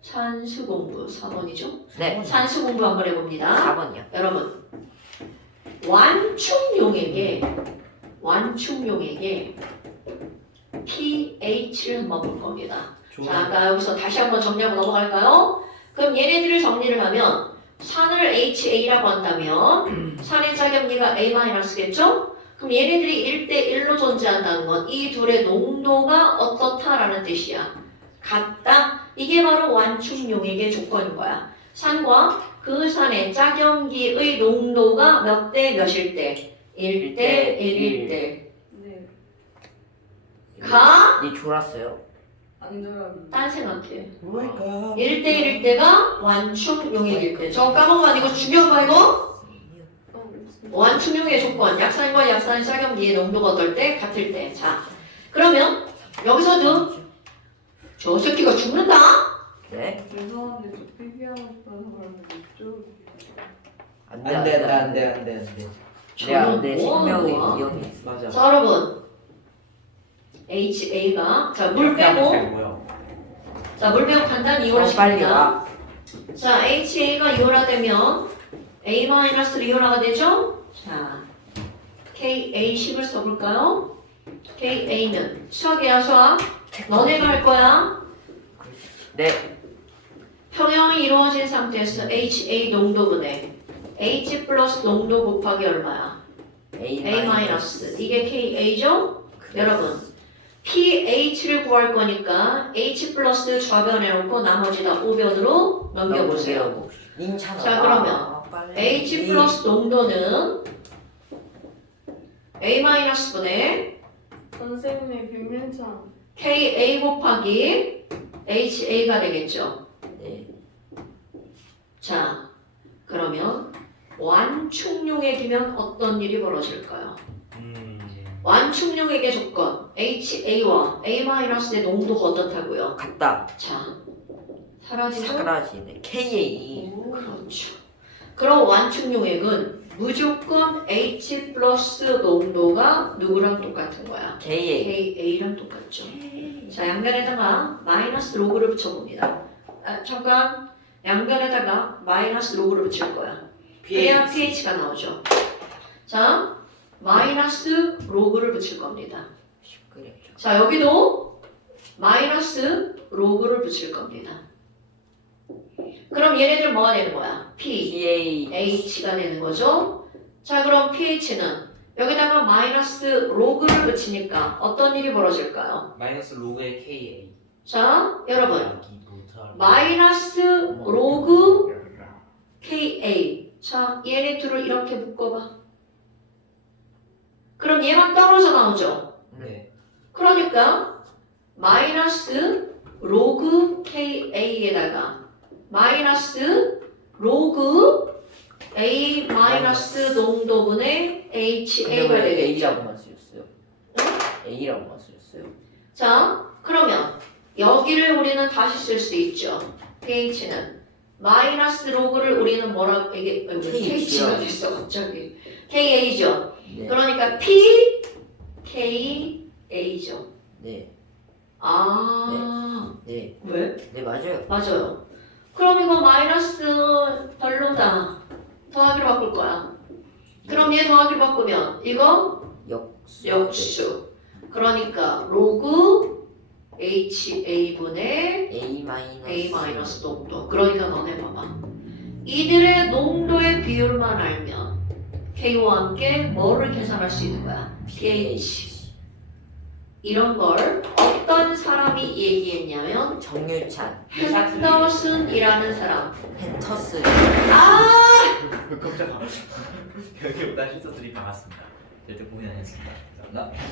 산수 공부 4번이죠? 네. 산수 공부 한번 해봅니다. 4번이요. 여러분 완충용에게 pH를 한번 볼 겁니다. 자, 아까 여기서 다시 한번 정리하고 넘어갈까요? 그럼 얘네들을 정리를 하면 산을 HA라고 한다면 산의 짝염기가 A-겠죠? 그럼 얘네들이 1대1로 존재한다는 건 이 둘의 농도가 어떻다라는 뜻이야. 같다? 이게 바로 완충용액의 조건인 거야. 산과 그 산의 짝염기의 농도가 몇 대 몇일 때? 1대 1일 때. 네. 가? 니 졸았어요? 안 좋아합니다. 딴 생각해. 뭐랄까. 1대 1일 때가 완충용액일 때. 저거 까먹으면 안 이거 중요한 거 이거? 완충용의 조건. 약산과 약산의 짝염기의 농도가 어떨 때? 같을 때. 자, 그러면 여기서도 저 새끼가 죽는다? 네. 죄송한데 저 필기하고 싶어서 그러는데 좀 안돼. 내가 내 뭐 하는 생명의 거야? 위험이 있어. 맞아. 자, 여러분. HA가 물 빼고 물 빼고 간단히 빨리 이온화시킵니다. 와. 자, HA가 이온화되면 A-를 이온화가 되죠? 자, KA10을 써볼까요? KA는 수학이야, 수학. 너네가 할 거야. 네. 평형이 이루어진 상태에서 HA 농도분의 H 플러스 농도 곱하기 얼마야? A 마이너스. 이게 KA죠? 여러분, pH를 구할 거니까 H 플러스 좌변에 놓고 나머지 다 우변으로 넘겨보세요. 인차나. 자, 그러면 H 플러스 농도는 A 마이너스 분의 선생님의 빈민창. KA 곱하기 HA가 되겠죠. 네. 자, 그러면 완충용액이면 어떤 일이 벌어질까요? 완충용액의 조건 HA와 A-의 농도가 어떻다고요? 같다. 자, 사라지죠? 사라지네. KA. 그렇죠. 그럼 완충용액은 무조건 H 플러스 농도가 누구랑 똑같은 거야? KA. KA랑 똑같죠. 자, 양변에다가 마이너스 로그를 붙여봅니다. 아, 잠깐. 양변에다가 마이너스 로그를 붙일 거야. 그래야 pH가 나오죠. 자, 마이너스 로그를 붙일 겁니다. 시끄럽죠. 자, 여기도 마이너스 로그를 붙일 겁니다. 그럼 얘네들 뭐가 되는 거야? PA. H가 되는 거죠. 자, 그럼 pH는 여기다가 마이너스 로그를 붙이니까 어떤 일이 벌어질까요? 마이너스 로그의 KA. 자, 여러분. 여기부터 마이너스 로그 KA. 자, 얘네 둘을 이렇게 묶어봐. 그럼 얘만 떨어져 나오죠. 네. 그러니까 마이너스 로그 KA에다가 마이너스 로그 A 마이너스 농도분의 HA가 왜 되겠죠. A라고만 쓰였어요? A라고만 쓰였어요. 자, 그러면 여기를 우리는 다시 쓸 수 있죠. pH는 마이너스 로그를 우리는 뭐라고 이게 KH가 됐어 갑자기. KA죠. 네. 그러니까 PKA죠. 네. 아, 네. 왜? 네, 맞아요. 맞아요. 그럼 이거 마이너스 별로다. 더하기로 바꿀 거야. 그럼 얘 더하기로 바꾸면 이거 역수. 역수. 그러니까 로그 HA분의 A 마이너스. A 마이너스 농도. 그러니까 너네 봐봐. 이들의 농도의 비율만 알면 K와 함께 뭐를 계산할 수 있는 거야? pH. 이런 걸 어떤 사람이 얘기했냐면 정유찬. 헨더슨이라는 사람. 펜터스. 깜짝아. 여기보다 신서들이 반갑습니다. 절대 고민 안 했습니다. 감사합니다.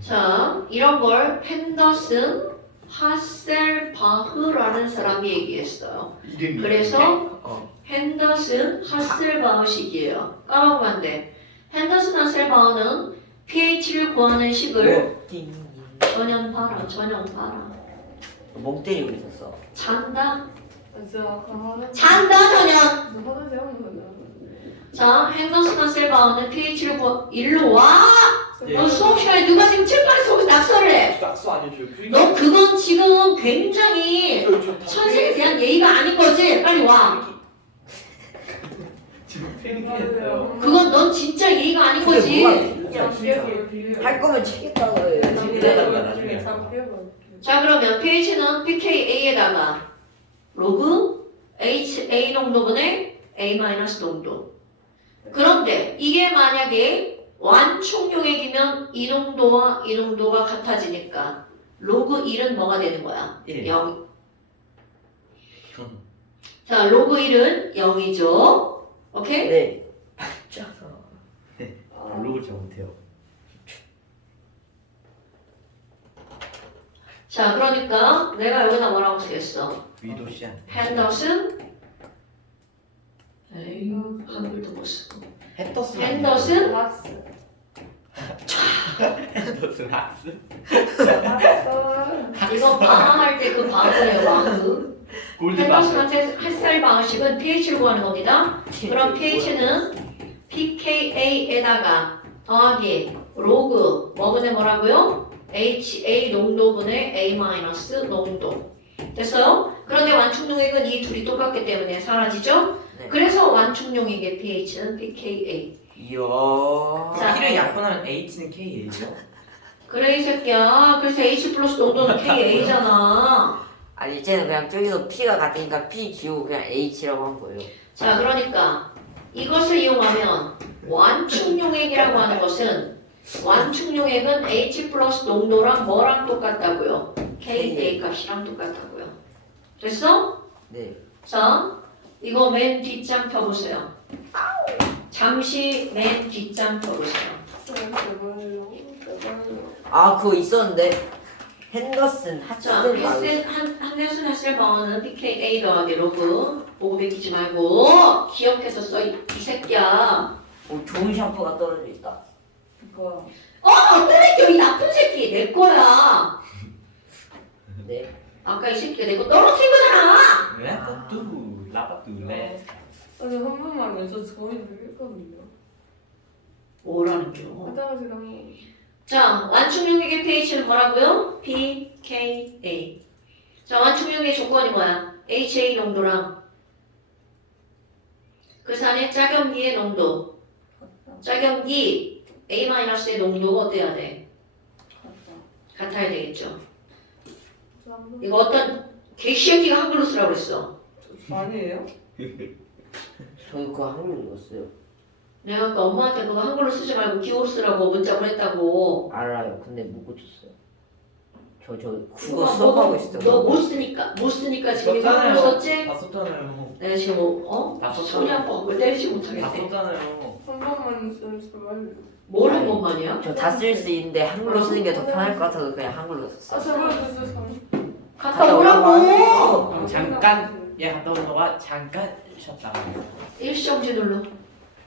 자, 이런 걸 헨더슨 하셀바흐라는 사람이 얘기했어요. 이름이. 그래서 헨더슨 하셀바흐식이에요. 까먹으면 안 돼. 헨더슨 하셀바흐는 pH를 구하는 식을 전혀 봐라. 멍 때리고 있었어. 잔다. 저 강화는 잔다 전혀. 화장실 한번 가자. 자, 헨더슨 하셀바흐는 pH를 일로 와. 예. 너 수업 시간에 누가 지금 책방에 속에서 낙서를 해. 낙수 아니죠? 너 그건 지금 굉장히 선생에 대한 예의가 아닌 거지. 빨리 와. 지금 팬이했어요. 그건 넌 진짜 예의가 아닌 거지. 할 거면 치겠다고 해요. 나중에. 자, 그러면 pH는 pKa에다가 로그 HA 농도분의 A 마이너스 농도. 그런데 이게 만약에 완충용액이면 이 농도와 이 농도가 같아지니까 로그 1은 뭐가 되는 거야? 1. 0. 자, 로그 1은 0이죠. 오케이? 네. 로그를 잘 못해요. 자, 그러니까 내가 여기다 뭐라고 쓰겠어? 위도 씨한테. 헨더슨 에이, 한글도 못 쓰고 헨더슨. 헨더슨 박스. 헨더슨 학스. 이거 방황할 때 그 방어예요, 방어. 헨더슨 햇살 방식은 pH를 구하는 겁니다. 그럼 pH는 pKa에다가 더하기 로그 뭐분의 뭐라고요? HA 농도분의 A 마이너스 농도. 됐어요? 그런데 완충용액은 이 둘이 똑같기 때문에 사라지죠? 네. 그래서 완충용액의 pH는 pKa. 이야. 자. P를 약분하면 H는 KA죠? 그래 이 새끼야. 그래서 H 플러스 농도는 KA잖아. 아니 이제는 그냥 저기서 P가 같으니까 P 지우고 그냥 H라고 한 거예요. 자, 그러니까 이것을 이용하면 완충용액이라고 하는 것은 완충용액은 H 플러스 농도랑 뭐랑 똑같다고요? KA 값이랑 똑같다고요. 됐어? 네. 자, 이거 맨 뒷장 펴보세요. 잠시 맨 뒷장 펴보세요. 제발요. 아 그거 있었는데 핸더슨 자, 하츠슨 바우. 한대순 하실바우는 pKa 더하기 로그 보고 베끼지 말고 기억해서 써, 이 새끼야. 좋은 샴푸가 떨어져 있다. 그거. 어떤 새끼야, 이 나쁜 새끼. 내 거야. 네. 아까 이 새끼가 내 거 떨어뜨린 거잖아. 레버뚜 라바뚜레. 아니 한 번만 왼쪽 저희 들렸거든요. 뭐라는 겨? 화장실랑. 자, 완충용액의 pH는 뭐라고요? pKa. 자, 완충용액의 조건이 뭐야? HA 농도랑 그 산의 짝염기의 농도. 짝염기 A-의 농도가 어때야 돼? 같아야 되겠죠. 이거 어떤 개새끼가 한글로 쓰라고 그랬어. 아니에요? 저희 그거 한글 읽었어요. 내가 아까 엄마한테 그거 한글로 쓰지 말고 기호로 쓰라고 문자 보냈다고. 알아요. 근데 못 고쳤어요. 저 국어 수업하고 있어요. 너못 쓰니까 지금 이거 한글로 썼지? 다 썼잖아요. 내가 지금 다 썼잖아요. 소리 아파 뭘 때리지 다 못하겠대. 썼잖아요. 한 번만 쓰면 제발. 뭘 한 번만이야? 저 다 쓸 수 있는데 한글로 쓰는 게 더 편할 것 같아서 그냥 한글로 아 썼어요. 제발 주세요. 갔다 오라고. 그럼 잠깐 얘 갔다 오는 거가 잠깐 쉬었다가. 일시정지 눌러.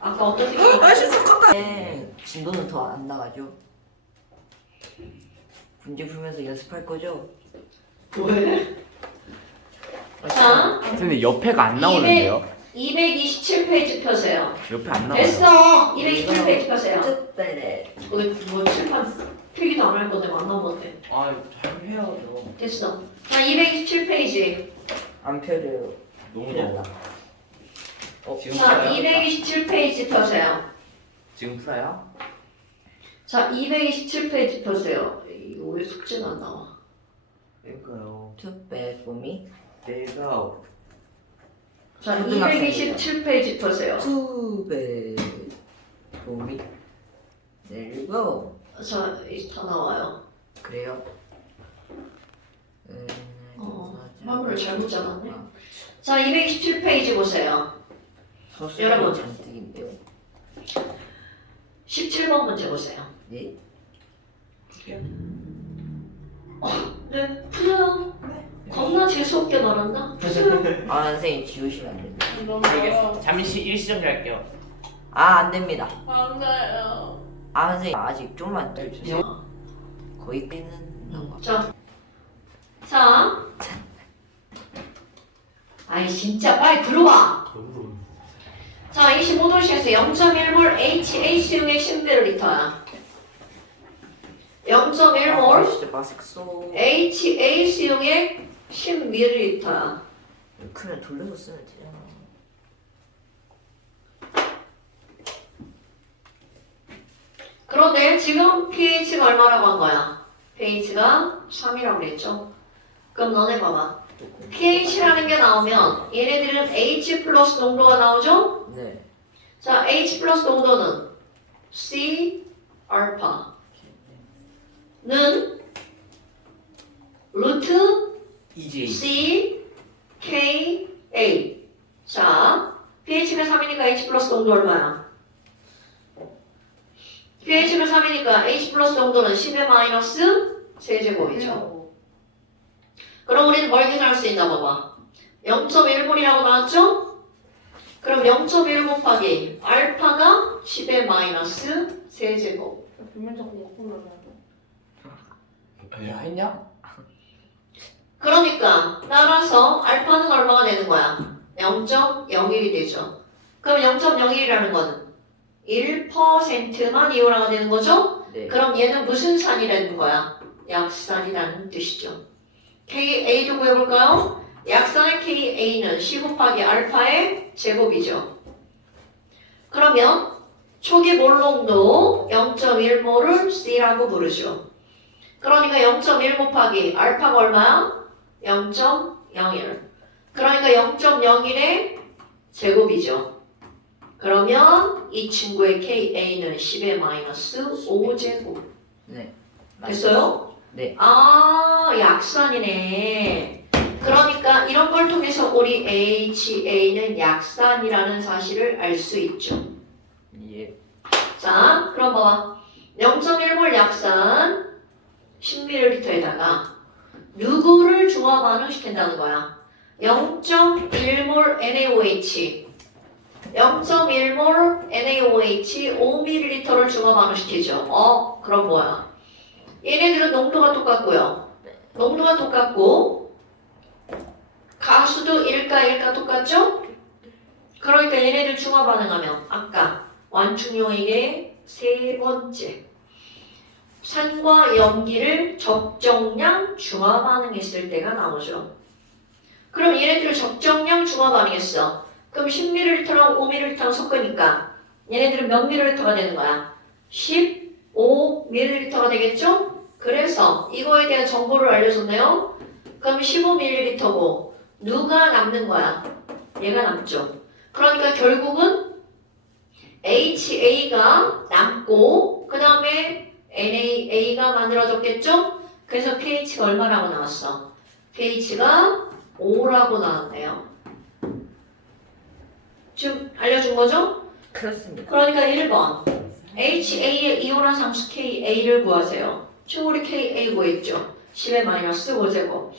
아까 어떤 새끼가 네, 진도는 더 안 나가죠. 문제 풀면서 연습할 거죠? 왜? 자, 근데 옆에가 안 227페이지 펴세요. 옆에 안 됐어. 227페이지 펴세요. 어쨌든 뭐 칠판 필기도 안 할 건데 만나면 어때? 아잘 해야죠. 됐어. 자, 227페이지. 안 펴져요. 너무 더워. 지금 자, 풀어요? 227페이지 펴세요. 지금 풀어요? 자, 227페이지 펴세요. 이거 왜 숙제가 안 나와? 그러니까요. Too bad for me. 내가 자, 초등학생이죠. 227페이지 펴세요. Too bad for me. There you go. 자, 이제 다 나와요. 그래요? 마무리를 잘못 잡았네. 자, 227페이지 보세요. 서술이 여러분. 잔뜩인데요. 17번 문제 보세요. 네? 네, 푸세요. 겁나 재수없게 말한다. 푸세요. 아 선생님 지우시면 안 됩니다. 알겠어. 잠시 일시정지 할게요. 아 안 됩니다. 안 돼요. 아 선생님 아직 좀만 더 주세요. 거의 때는 나와. 자. 아이, 진짜 빨리 들어와. 자, 25도씨에서 0.1몰 HAC용의 10ml야. 0.1몰 진짜 마색소. HAC용의 10ml야. 그냥 돌려서 쓰면 되잖아. 그런데 지금 pH가 얼마라고 한 거야? pH가 3이라고 그랬죠? 그럼 너네 봐봐. pH라는 게 나오면 얘네들은 H 플러스 농도가 나오죠? 네. 자, H 플러스 농도는 C 알파는 루트 EJ. C K A. 자, pH가 3이니까 H 플러스 농도 얼마야? pH가 3이니까 H 플러스 농도는 10의 마이너스 세제곱이죠. 그럼 우리는 뭘 계산할 수 있나 봐봐. 0.1몰이라고 나왔죠? 그럼 0.1 곱하기 알파가 10의 마이너스 세제곱. 비밀자 공부 나가요. 야 했냐? 그러니까 따라서 알파는 얼마가 되는 거야? 0.01이 되죠. 그럼 0.01이라는 건 1%만 이온화가 되는 거죠? 네. 그럼 얘는 무슨 산이라는 거야? 약산이라는 뜻이죠. Ka 좀 구해볼까요? 약산의 Ka는 C 곱하기 알파의 제곱이죠. 그러면 초기 몰농도 0.1몰을 C라고 부르죠. 그러니까 0.1 곱하기 알파가 얼마야? 0.01. 그러니까 0.01의 제곱이죠. 그러면 이 친구의 Ka는 10의 마이너스 5제곱. 네. 됐어요? 네. 아, 약산이네. 그러니까 이런 걸 통해서 우리 HA는 약산이라는 사실을 알 수 있죠. 예. 자, 그럼 봐봐. 0.1몰 약산 10ml에다가 누구를 중화 반응시킨다는 거야? 0.1몰 NaOH 0.1몰 NaOH 5ml를 중화 반응시키죠. 그럼 뭐야? 얘네들은 농도가 똑같고요. 농도가 똑같고 가수도 1가 똑같죠? 그러니까 얘네들 중화 반응하면 아까 완충용액의 세 번째 산과 염기를 적정량 중화 반응했을 때가 나오죠. 그럼 얘네들을 적정량 중화 반응했어. 그럼 10ml랑 5ml랑 섞으니까 얘네들은 몇 ml가 되는 거야? 15ml가 되겠죠? 그래서 이거에 대한 정보를 알려줬네요. 그럼 15ml고 누가 남는 거야? 얘가 남죠. 그러니까 결국은 HA가 남고 그 다음에 NaA가 만들어졌겠죠? 그래서 pH가 얼마라고 나왔어? pH가 5라고 나왔네요. 지금 알려준 거죠? 그렇습니다. 그러니까 1번 HA의 이온화 상수 KA를 구하세요. 지금 우리 KA 구했죠? 10의 마이너스 5제곱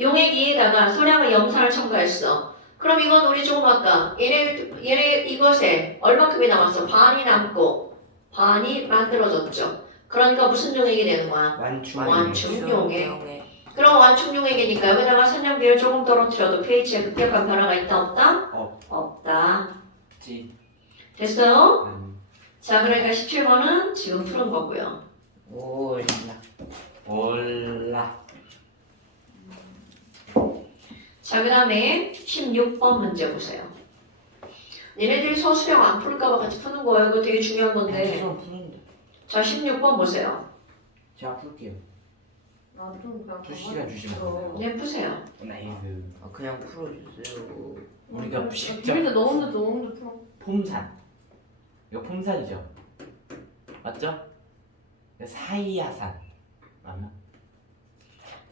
용액 2에다가 소량의 염산을 첨가했어. 그럼 이건 우리 조금 아까 얘네 이것에 얼마큼이 남았어? 반이 남고 반이 만들어졌죠. 그러니까 무슨 용액이 되는 거야? 완충용액. 그럼 완충용액이니까 여기다가 산염비를 조금 떨어뜨려도 pH에 급격한 변화가 있다 없다? 없다. 됐어요? 자 그러니까 17번은 지금 푸는 거고요. 올라. 자 그 다음에 16번 문제 보세요. 얘네들이 서술형 안 풀까봐 같이 푸는 거예요. 이거 되게 중요한 건데. 푸는데. 자 16번 보세요. 제가 풀게요. 나도 그냥 2시간 주시면 돼요. 네 푸세요. 나이스. 그냥 풀어주세요. 우리가 직접 재밌어. 너 혼자 풀어. 폼산. 이거 폼산이죠? 맞죠? 사이아산. 맞나?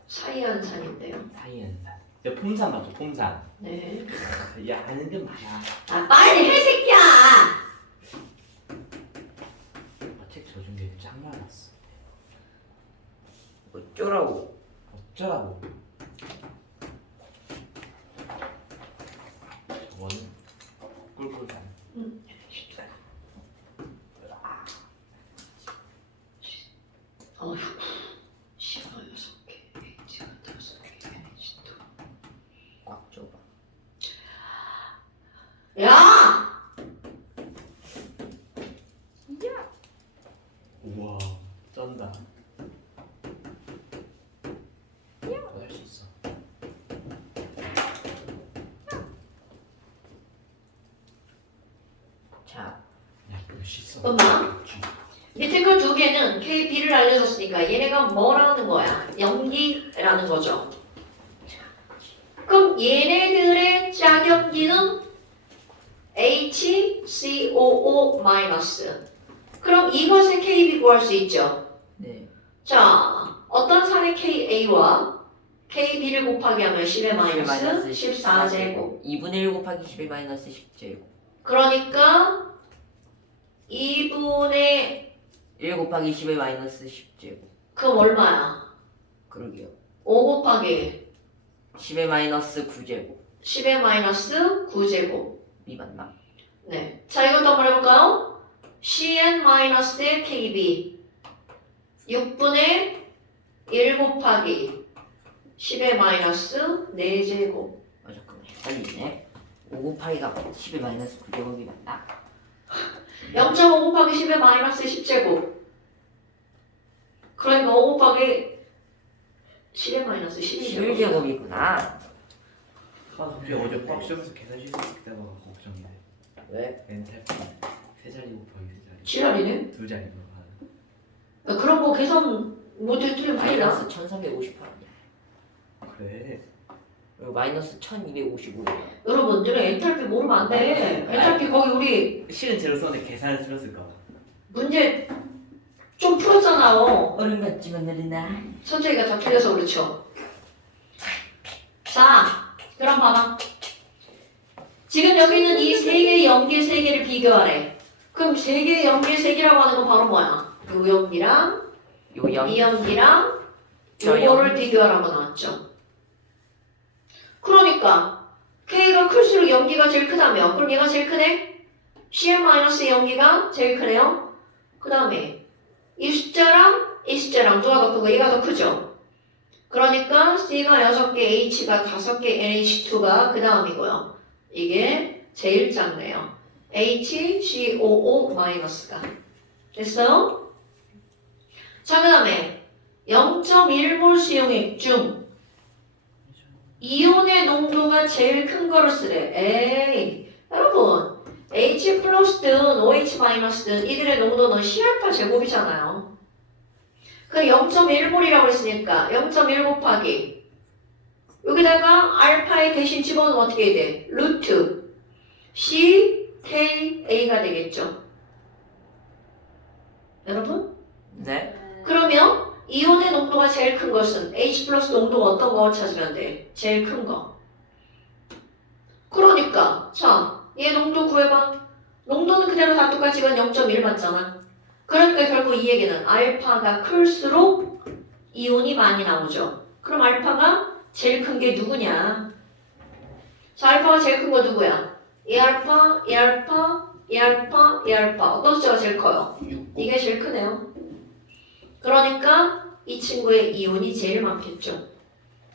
사이안산인데요. 사이안산. 이거 폼산 맞죠? 폼산. 네. 야 아는 게 많아. 아 빨리 해 새끼야. 책 져준 게 짱 많았어. 어쩌라고. 어쩌라고. 저거는 꿀꿀산. 어휴. 시간 6개, H가 5개, NH2. 꽉 줘봐. 야! 우와 쩐다. 너 할 수 있어. 자, 야할 수 있어. 엄마. 밑에 그 두 개는 K, B를 알려줬으니까 얘네가 뭐라는 거야? 염기라는 거죠. 그럼 얘네들의 짝염기는 HCOO-. 그럼 이것의 KB 구할 수 있죠? 네. 자, 어떤 산의 KA와 KB를 곱하기 하면 10의 마이너스 14제곱. 2분의 1 곱하기 10의 마이너스 10제곱. 그러니까 2분의 1 곱하기 10의 마이너스 10제곱. 그럼 얼마야? 그러게요. 5 곱하기 10의 마이너스 9제곱. 10의 마이너스 9제곱. 이 맞나? 네. 자, 이것도 한번 해볼까요? CN-의 KB 6분의 1 곱하기 10의 마이너스 4제곱. 잠깐만 헷갈리네. 5 곱하기가 10의 마이너스 9제곱이 맞나? 0.5 곱하기 10의 마이너스 10제곱. 그러니까 5 곱하기 10의 마이너스 11제곱. 11제곱이구나. 아 갑자기 어제 빡 쉬면서 계산 실수했다가 걱정이 돼. 왜? 엔탈피 세 자리 곱하기 세 자리. 지랄이네? 두 자리로 하는. 야, 그런 거 계산 못해 틀리면 큰일 나. 마이너스 1358이야. 그래. 그리고 마이너스 1255. 여러분들은 엔탈피 모르면 안 돼. 엔탈피 거기 우리 실은 제로 썼는데 계산을 틀렸을까 봐. 문제 좀 풀었잖아요. 얼음 같지만 느리나. 선재이가 다 틀려서 그렇죠. 자, 그럼 봐봐. 지금 여기는 이 세 개의 염기의 세 개를 비교하래. 그럼 세 개의 염기의 세 개라고 하는 건 바로 뭐야? 요 연기랑 요염. 이 연기랑 저 요거를 비교하라고 나왔죠. 그러니까 K가 클수록 연기가 제일 크다며. 그럼 얘가 제일 크네? CM- 연기가 제일 크네요. 그 다음에 이 숫자랑 이 숫자랑 누가 더 크고 얘가 더 크죠. 그러니까 C가 6개, H가 5개, NH2가 그 다음이고요. 이게 제일 작네요. HCOO-가 됐어요? 자, 그 다음에 0.1몰 수용액 중 이온의 농도가 제일 큰 거를 쓰래. 에이, 여러분 H 플러스든 OH 마이너스든 이들의 농도는 C알파 제곱이잖아요. 그 0.1몰이라고 했으니까 0.1 곱하기 여기다가 알파에 대신 집어넣으면 어떻게 돼? 루트 C, K, A가 되겠죠. 여러분? 네. 그러면 이온의 농도가 제일 큰 것은 H 플러스 농도가 어떤 거 찾으면 돼? 제일 큰 거. 그러니까 자, 얘 농도 구해봐. 농도는 그대로 다 똑같지만 0.1 맞잖아. 그러니까 결국 이 얘기는 알파가 클수록 이온이 많이 나오죠. 그럼 알파가 제일 큰 게 누구냐? 자, 알파가 제일 큰 거 누구야? 이 알파, 이 알파, 이 알파, 이 알파. 어떤 숫자가 제일 커요? 이게 제일 크네요. 그러니까 이 친구의 이온이 제일 많겠죠.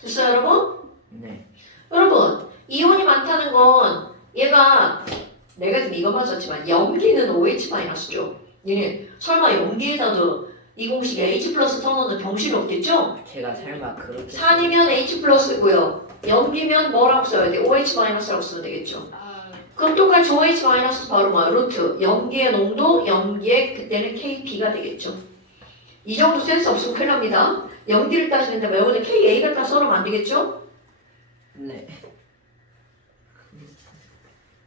됐어요, 여러분? 네. 여러분, 이온이 많다는 건 얘가 내가 지금 이거 맞았지만 염기는 OH-죠. 얘네 설마 염기에다도 이 공식에 H 플러스 써놓는 병신이 없겠죠? 제가 설마 그렇게. 산이면 H 플러스고요. 염기면 뭐라고 써야 돼? OH-라고 쓰면 되겠죠. 그럼 똑같이 OH- 바로 뭐야? 루트. 염기의 농도, 염기의 그때는 KB가 되겠죠. 이 정도 센스 없으면 큰일 납니다. 염기를 따지는데 뭐 여기는 KA 갖다 써놓으면 안 되겠죠? 네.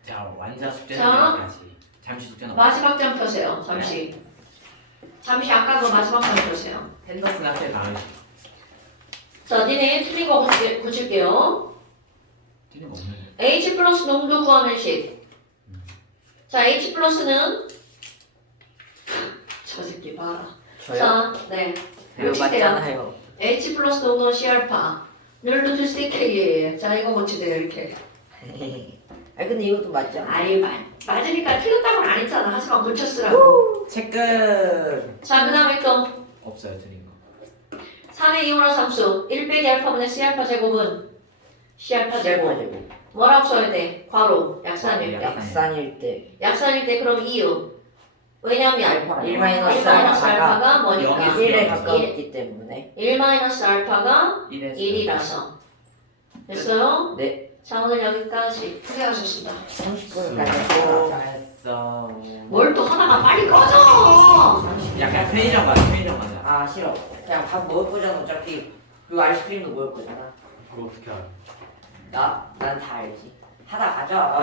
자, 완자 숙제는 자. 여기까지. 잠시 숙제는 마지막 장 펴세요. 잠시. 잠시 아까 그 마지막 장 펴세요. 펜더슨 앞에 나올 자, 니네 틀린 거 고칠게요. 티는 없는. H 플러스 농도 구하는 식. 자, H 플러스는 저 새끼 봐라. 저요? 자, 네. 이거 맞잖아요. H 플러스 농도는 C알파. 늘 루트 CK에. 자, 이거 고치세요. 이렇게. 아 근데 이것도 맞죠? 아이, 맞으니까 틀렸다고는 안 했잖아. 하지만 고쳤으라고. 체크. 자, 그 다음에 또 없어요, 드린 거. 3의 이온화 함수 1 빼기 알파분의 C알파 제곱은 C알파 제곱. 제곱. 뭐라고 써야 돼? 괄호. 약산일 때. 약산일 때. 약산일 때 그럼 이유. 왜냐면 알파가 1 1 마이너스 알파가 뭐니까? 영이 1에 가까웠기 때문에. 1 알파가 1에서 1이라서. 됐어요? 네. 자, 오늘 여기까지. 고생하셨습니다. 30분까지 했어. 뭘 또 하다가 빨리 꺼져! 약간 편의점 가자, 편의점 가자. 아 싫어. 그냥 밥 먹을 거잖아. 어차피 그 아이스크림도 먹을 거잖아. 그거 어떻게 알아? 난 다 알지. 하다 가자.